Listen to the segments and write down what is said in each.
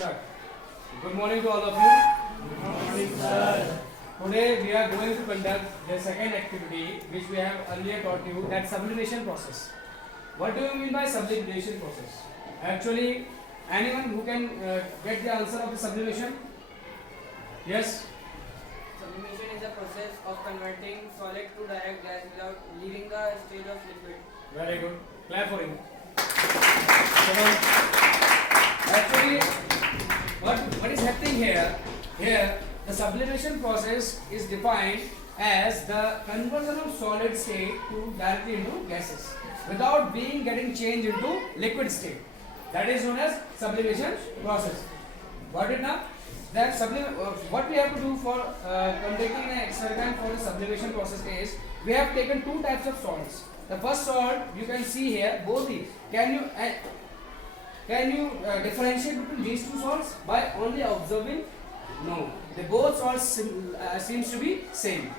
Start. Good morning to all of you. Good morning, sir. Today we are going to conduct the second activity which we have earlier taught you, that sublimation process. What do you mean by sublimation process? Actually, anyone who can get the answer of the sublimation? Yes? Sublimation is a process of converting solid to direct gas without leaving the stage of liquid. Very good. Clap for him. So, actually, what is happening here? Here, the sublimation process is defined as the conversion of solid state to directly into gases without being getting changed into liquid state. That is known as sublimation process. Got it now? That what we have to do for conducting an experiment for the sublimation process is we have taken two types of salts. The first salt you can see here, both the can you differentiate between these two salts by only observing? No, the both salts seems to be same,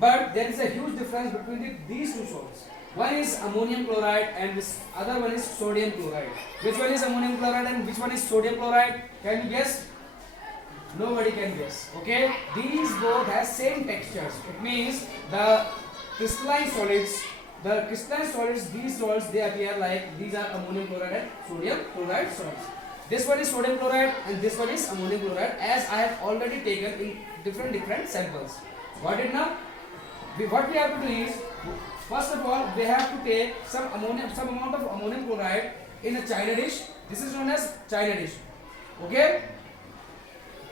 but there is a huge difference between these two salts. One is ammonium chloride and this other one is sodium chloride. Which one is ammonium chloride and which one is sodium chloride? Can you guess? Nobody can guess. Okay, these both have same textures. It means the crystalline solids, these salts, they appear like these are ammonium chloride and sodium chloride salts. This one is sodium chloride and this one is ammonium chloride, as I have already taken in different samples. Got it now? What we have to do is, first of all, we have to take some amount of ammonium chloride in a china dish. This is known as china dish. Okay?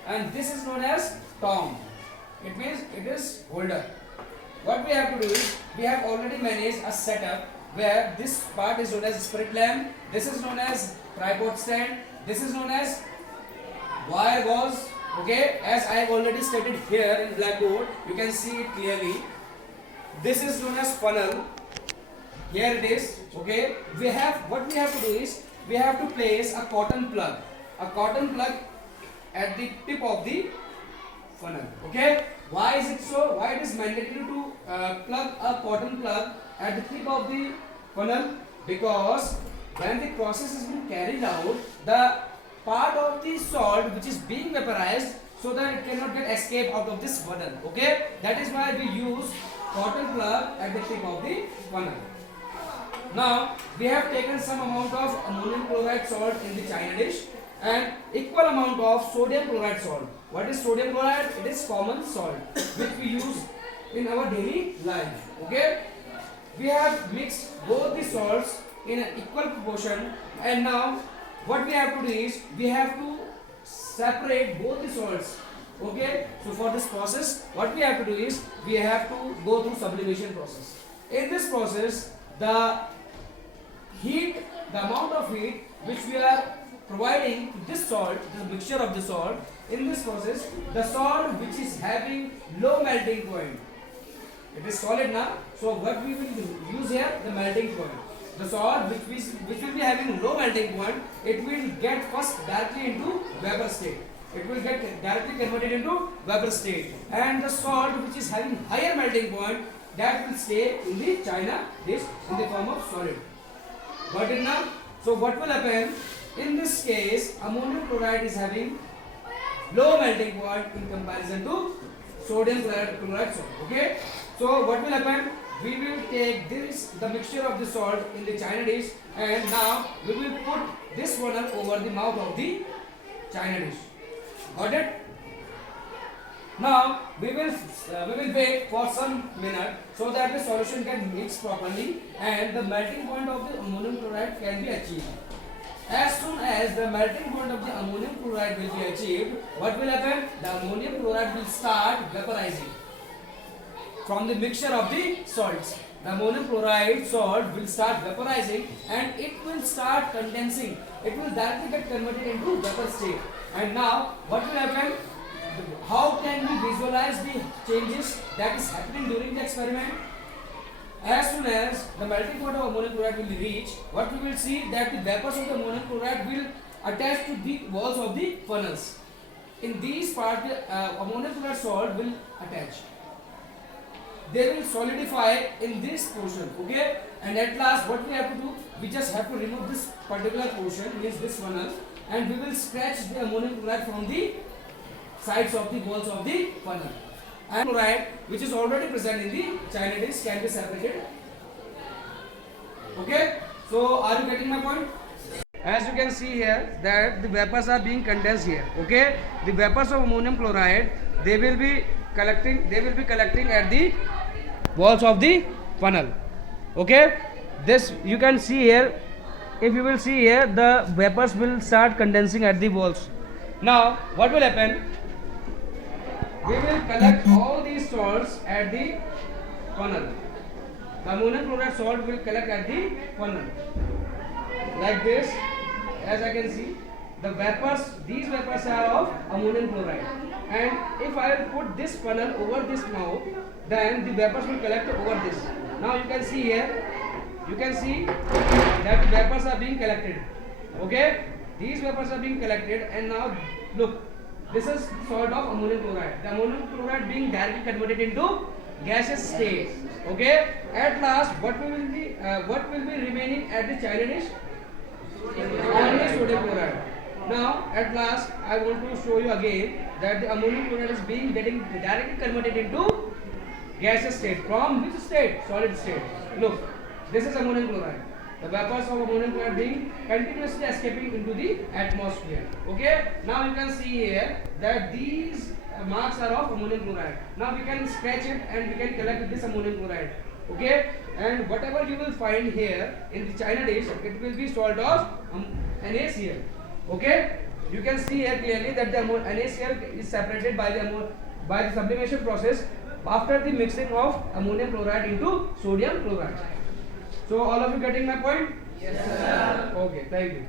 And this is known as tom. It means it is holder. What we have to do is, we have already managed a setup where this part is known as spirit lamp, this is known as tripod stand, this is known as wire gauze. Okay, as I have already stated here in blackboard, you can see it clearly. This is known as funnel. Here it is. Okay, what we have to do is we have to place a cotton plug at the tip of the funnel. Okay, why is it so? Why it is mandatory to plug a cotton plug at the tip of the funnel? Because when the process is being carried out, the part of the salt which is being vaporized, so that it cannot get escape out of this funnel. Okay, that is why we use cotton plug at the tip of the funnel. Now we have taken some amount of ammonium chloride salt in the china dish and equal amount of sodium chloride salt. What is sodium chloride? It is common salt which we use in our daily life. Okay, we have mixed both the salts in an equal proportion, and now what we have to do is we have to separate both the salts. Okay, so for this process what we have to do is we have to go through sublimation process. In this process, the amount of heat which we are providing to this salt, the mixture of the salt, in this process, the salt which is having low melting point, it is solid now, so what we will use here, the melting point. The salt which will be having low melting point, it will get first directly into vapor state. It will get directly converted into vapor state, and the salt which is having higher melting point, that will stay in the china dish in the form of solid. Got it now? So what will happen? In this case, ammonium chloride is having low melting point in comparison to sodium chloride salt. Okay? So what will happen? We will take the mixture of the salt in the china dish, and now we will put this funnel over the mouth of the china dish. Got it? Now we will wait for some minute so that the solution can mix properly and the melting point of the ammonium chloride can be achieved. As soon as the melting point of the ammonium chloride will be achieved, what will happen? The ammonium chloride will start vaporizing from the mixture of the salts. The ammonium chloride salt will start vaporizing and it will start condensing. It will directly get converted into vapor state. And now what will happen? How can we visualize the changes that is happening during the experiment? As soon as the melting point of ammonium chloride will reach, what we will see that the vapors of the ammonium chloride will attach to the walls of the funnels. In these parts, the ammonium chloride salt will attach. They will solidify in this portion. Okay, and at last what we have to do? We just have to remove this particular portion, means this funnel, and we will scratch the ammonium chloride from the sides of the walls of the funnel. And chloride which is already present in the China dish can be separated. Okay, so are you getting my point? As you can see here that the vapors are being condensed here. Okay, the vapors of ammonium chloride they will be collecting at the walls of the funnel. Okay, this you can see here. If you will see here, the vapors will start condensing at the walls. Now what will happen? We will collect all these salts at the funnel. The ammonium chloride salt will collect at the funnel like this. As I can see, the vapors, these vapors are of ammonium chloride, and if I will put this funnel over this mouth, then the vapors will collect over this. Now you can see here, you can see that the vapors are being collected. Okay, these vapors are being collected, and now look, this is salt of ammonium chloride. The ammonium chloride being directly converted into gaseous state. Okay, at last what will be remaining at the China dish? Only sodium chloride. Now at last I want to show you again that the ammonium chloride is getting directly converted into gaseous state. From which state? Solid state. Look, this is ammonium chloride. The vapors of ammonium chloride being continuously escaping into the atmosphere. Okay, now you can see here that these marks are of ammonium chloride. Now we can scratch it and we can collect this ammonium chloride. Okay, and whatever you will find here in the China dish, it will be salt of NaCl. Okay, you can see here clearly that the NaCl is separated by the sublimation process after the mixing of ammonium chloride into sodium chloride. So all of you getting my point? Yes, sir. Okay, thank you.